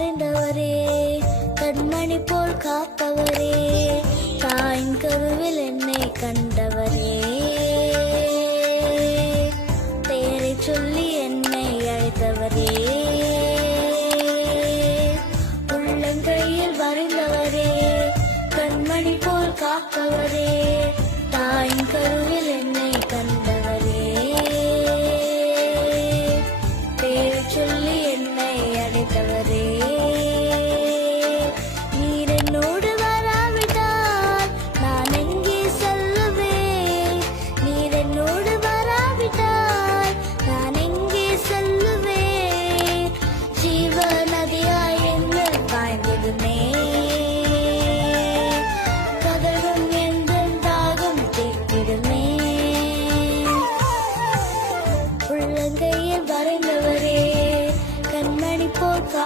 மறைந்தவரே, கண்மணி போல் காப்பவரே, தாயின் கருவில் என்னை கண்டவரே, பெயரை சொல்லி என்னை அழைத்தவரே, உள்ளங்கையில் வரைந்தவரே, கண்மணி போல் காப்பவரே, தாயின் கருவில் என்னை கண்டவரே, பெயரை சொல்லி என்னை அழைத்தவரே. நீர் என்னோடு வராவிட்டால் நான் எங்கே செல்லுவேன்? நீர் என்னோடு வராவிட்டால் நான் எங்கே செல்லுவேன்? ஜீவ நதியாய் என்னில் பாய்ந்திடுமே, கதறும் எந்தன் தாகம் தீர்த்திடுமே. உள்ளங்கையில் வரைந்தவரே, கண்மணி போல்